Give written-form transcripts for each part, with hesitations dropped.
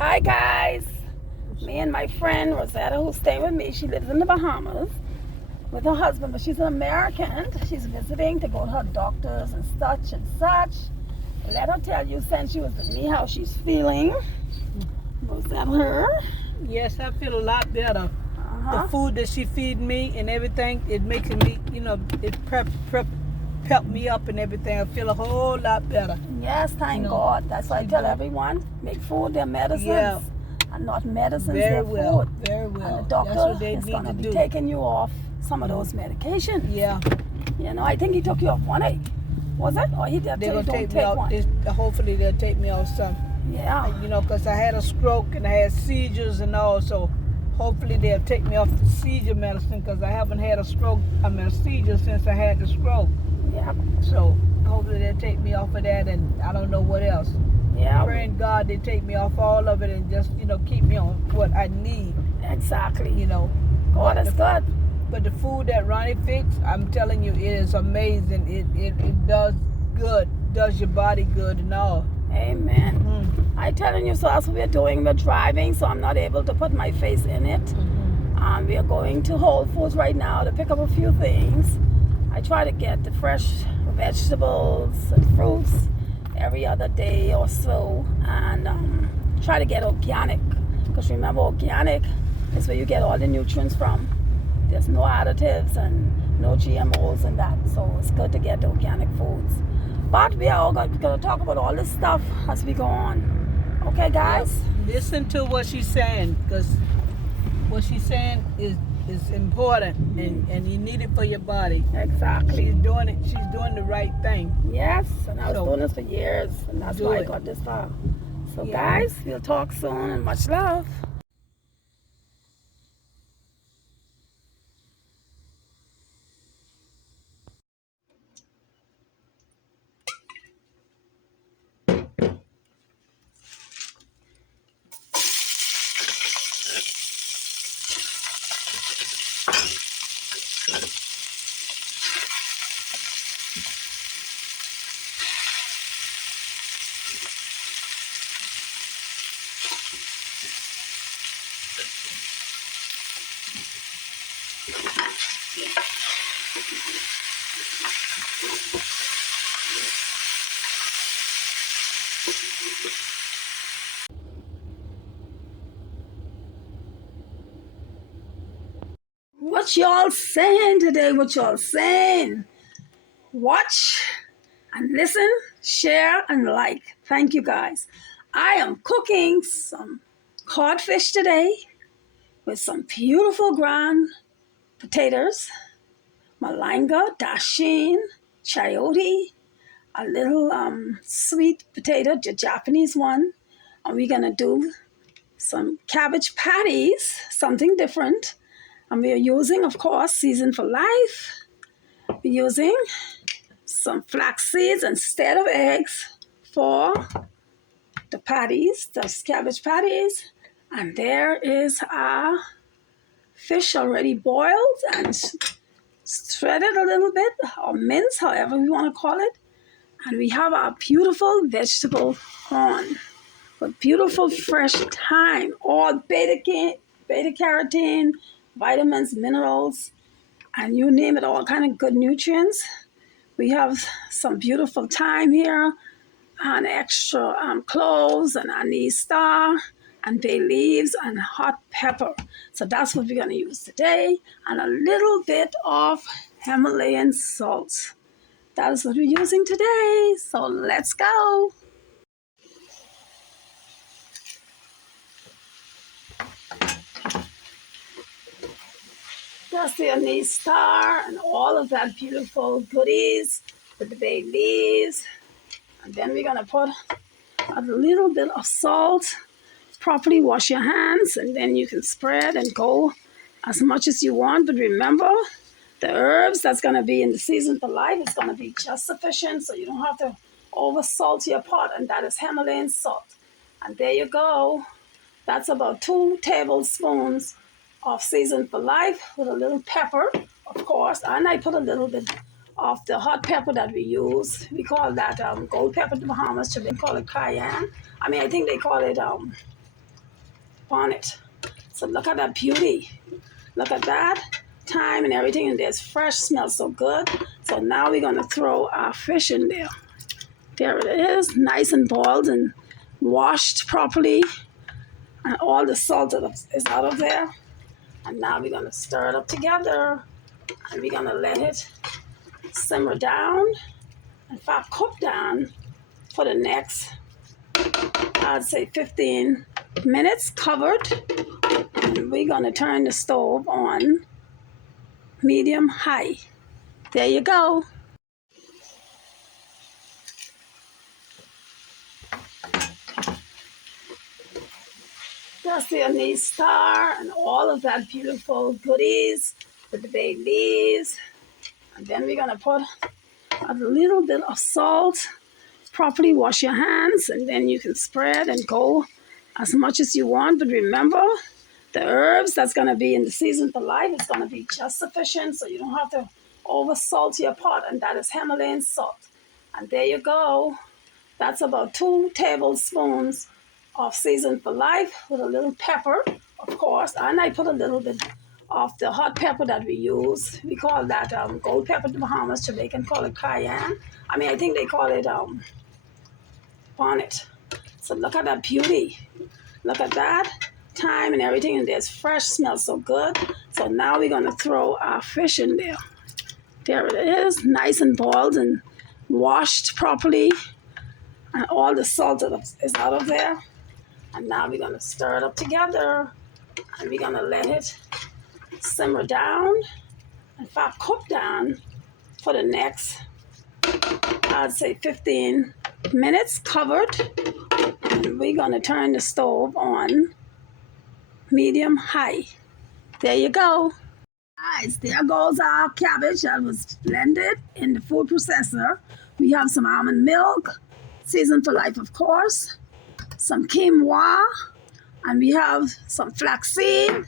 Hi guys, me and my friend Rosetta, who's staying with me, she lives in the Bahamas with her husband, but she's an American. She's visiting to go to her doctors and such and such. Let her tell you, since she was with me, how she's feeling. Was that her? Yes, I feel a lot better. The food that she feed me and everything, it makes me, it pep me up and everything. I feel a whole lot better. Yes, thank God. That's why I tell everyone, make food their medicines. Yeah. And not medicines, Very their well, food. very well. And the doctor That's what they is need going to to be do. taking you off some of those medications. Yeah. I think he took you off one egg. Was it? Or he did They're going to don't take me off. one? Hopefully they'll take me off some. Yeah. Because I had a stroke and I had seizures and all, so hopefully they'll take me off the seizure medicine because I haven't had a seizure since I had the stroke. Yeah. So hopefully they'll take me off of that, and I don't know what else. Yeah. Praying God they take me off all of it and just, keep me on what I need. Exactly. God is good. But the food that Ronnie fixed, I'm telling you, it is amazing. It does good, does your body good and all. Amen. I'm telling you, so that's what we're doing. We're driving, so I'm not able to put my face in it. We are going to Whole Foods right now to pick up a few things. I try to get the fresh vegetables and fruits every other day or so, and try to get organic, because remember, organic is where you get all the nutrients from. There's no additives and no GMOs and that, so it's good to get the organic foods. But we are all going to talk about all this stuff as we go on. Okay, guys? Yeah. Listen to what she's saying, because what she's saying is important, and you need it for your body. Exactly. She's doing it. She's doing the right thing. Yes, and I was doing this for years, and that's why I got this far. So, guys, we'll talk soon, and much love. What y'all saying today? What y'all saying? Watch and listen, share, and like. Thank you, guys. I am cooking some codfish today with some beautiful ground potatoes, malanga, dashin, chayote, a little sweet potato, the Japanese one. And we're going to do some cabbage patties, something different. And we are using, of course, Season for Life. We're using some flax seeds instead of eggs for the patties, the cabbage patties. And there is our fish already boiled and shredded a little bit, or minced, however we want to call it. And we have our beautiful vegetable corn with beautiful fresh thyme, all beta carotene, vitamins, minerals, and you name it, all kind of good nutrients. We have some beautiful thyme here, and extra cloves and anise star and bay leaves and hot pepper. So that's what we're going to use today, and a little bit of Himalayan salt. That is what we're using today. So let's go. That's the anise star and all of that beautiful goodies with the bay leaves. And then we're going to put a little bit of salt. Properly wash your hands, and then you can spread and go as much as you want. But remember, the herbs that's going to be in the Season for Life is going to be just sufficient, so you don't have to over salt your pot, and that is Himalayan salt. And there you go. That's about 2 tablespoons of Season for Life with a little pepper, of course. And I put a little bit of the hot pepper that we use. We call that gold pepper in the Bahamas. They call it cayenne. I mean, I think they call it on it. So look at that beauty. Look at that. Thyme and everything in there is fresh, smells so good. So now we're gonna throw our fish in there. There it is, nice and boiled and washed properly. And all the salt is out of there. And now we're gonna stir it up together. And we're gonna let it simmer down. In fact, cook down for the next, I'd say 15 minutes covered. And we're gonna turn the stove on medium high. There you go. That's the anise star and all of that beautiful goodies with the bay leaves. And then we're gonna put a little bit of salt. Properly wash your hands, and then you can spread and go as much as you want. But remember, the herbs that's gonna be in the season for life is gonna be just sufficient, so you don't have to over salt your pot, and that is Himalayan salt. And there you go. That's about 2 tablespoons of season for life with a little pepper, of course. And I put a little bit of the hot pepper that we use. We call that gold pepper in the Bahamas. Jamaican call it cayenne. I mean, I think they call it bonnet. So look at that beauty. Look at that. Thyme and everything in there is fresh, smells so good. So now we're gonna throw our fish in there. There it is, nice and boiled and washed properly. And all the salt is out of there. And now we're gonna stir it up together. And we're gonna let it simmer down. In fact, cook down for the next, I'd say 15 minutes covered. And we're gonna turn the stove on medium high. There you go. Guys, there goes our cabbage that was blended in the food processor. We have some almond milk, seasoned for life, of course, some quinoa, and we have some flaxseed.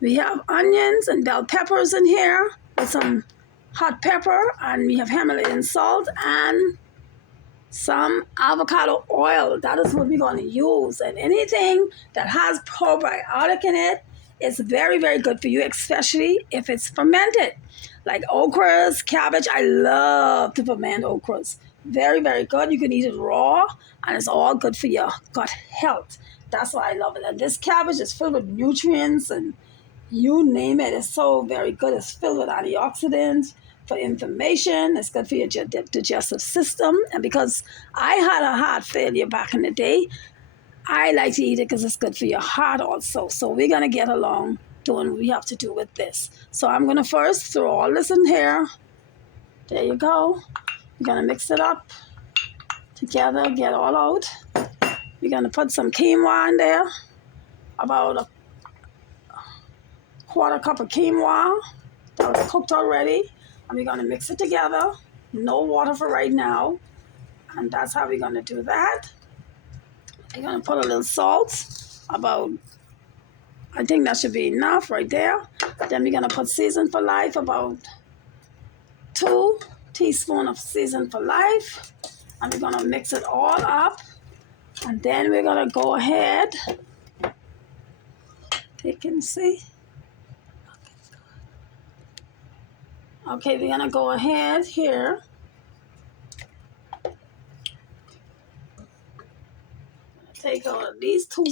We have onions and bell peppers in here with some hot pepper, and we have Himalayan salt and some avocado oil. That is what we're going to use. And anything that has probiotic in it is very, very good for you, especially if it's fermented. Like okras, cabbage. I love to ferment okras. Very, very good. You can eat it raw, and it's all good for your gut health. That's why I love it. And this cabbage is filled with nutrients and you name it. It's so very good. It's filled with antioxidants for inflammation. It's good for your digestive system. And because I had a heart failure back in the day, I like to eat it because it's good for your heart also. So we're going to get along doing what we have to do with this. So I'm going to first throw all this in here. There you go. We're going to mix it up together, get all out. We're going to put some quinoa in there, about a quarter cup of quinoa that was cooked already. And we're going to mix it together. No water for right now. And that's how we're going to do that. I'm going to put a little salt, about, I think that should be enough right there. Then we're going to put season for life, about 2 teaspoons of season for life. And we're going to mix it all up. And then we're going to go ahead. You can see. Okay, we're going to go ahead here. Take out these 2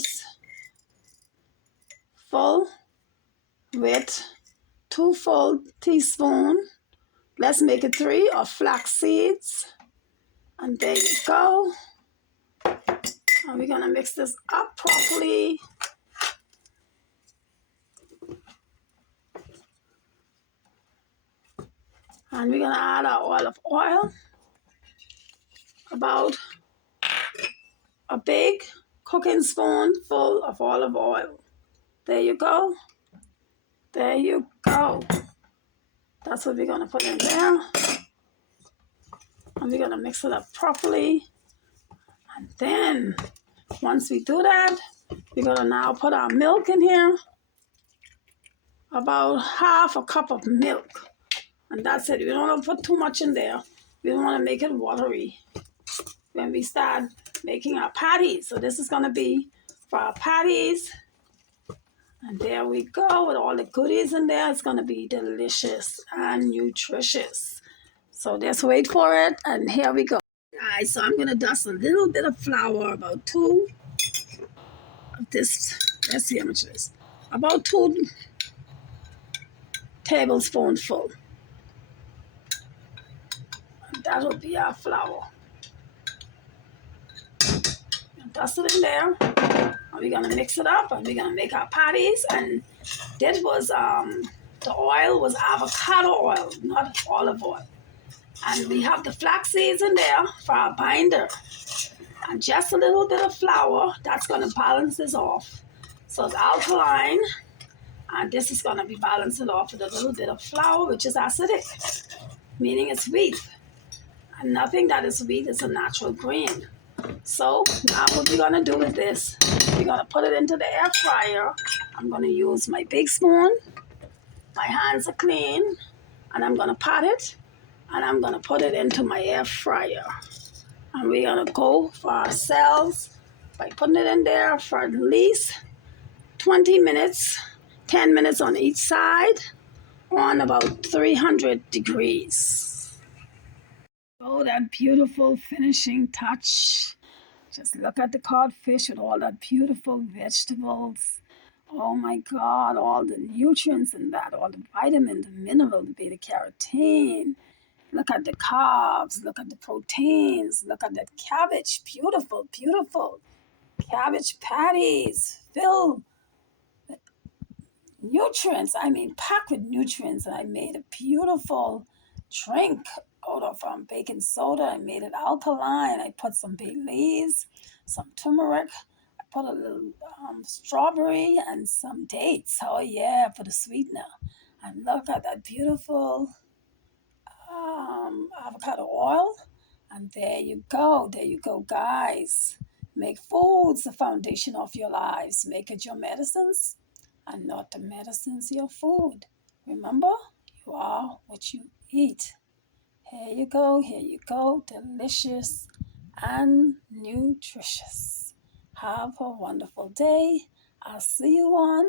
full with 2 full teaspoons. Let's make it 3 of flax seeds. And there you go. And we're going to mix this up properly. And we're going to add our olive oil. About a big cooking spoon full of olive oil. There you go. There you go. That's what we're going to put in there. And we're going to mix it up properly. And then, once we do that, we're going to now put our milk in here. About half a cup of milk. And that's it. We don't want to put too much in there. We don't want to make it watery when we start making our patties. So this is going to be for our patties. And there we go with all the goodies in there. It's going to be delicious and nutritious. So just wait for it. And here we go. Guys, so I'm going to dust a little bit of flour, about two of this. Let's see how much it is. About 2 tablespoonful. That'll be our flour. Dust it in there. And we're gonna mix it up, and we're gonna make our patties. And this was the oil was avocado oil, not olive oil. And we have the flax seeds in there for our binder, and just a little bit of flour. That's gonna balance this off. So it's alkaline, and this is gonna be balancing off with a little bit of flour, which is acidic, meaning it's wheat. And nothing that is wheat is a natural grain. So now what we're gonna do with this, we're gonna put it into the air fryer. I'm gonna use my big spoon. My hands are clean, and I'm gonna pot it, and I'm gonna put it into my air fryer. And we're gonna go for ourselves by putting it in there for at least 20 minutes, 10 minutes on each side, on about 300 degrees. Oh, that beautiful finishing touch. Just look at the codfish with all that beautiful vegetables. Oh my God, all the nutrients in that, all the vitamin, the mineral, the beta carotene. Look at the carbs, look at the proteins, look at that cabbage. Beautiful, beautiful. Cabbage patties filled with nutrients. I mean, packed with nutrients. And I made a beautiful drink out of baking soda. I made it alkaline. I put some bay leaves, some turmeric. I put a little strawberry and some dates. Oh yeah, for the sweetener. And look at that beautiful avocado oil. And there you go, guys. Make foods the foundation of your lives. Make it your medicines, and not the medicines your food. Remember, you are what you eat. Here you go, delicious and nutritious. Have a wonderful day. I'll see you on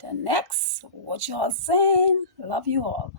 the next What Y'all Saying. Love you all.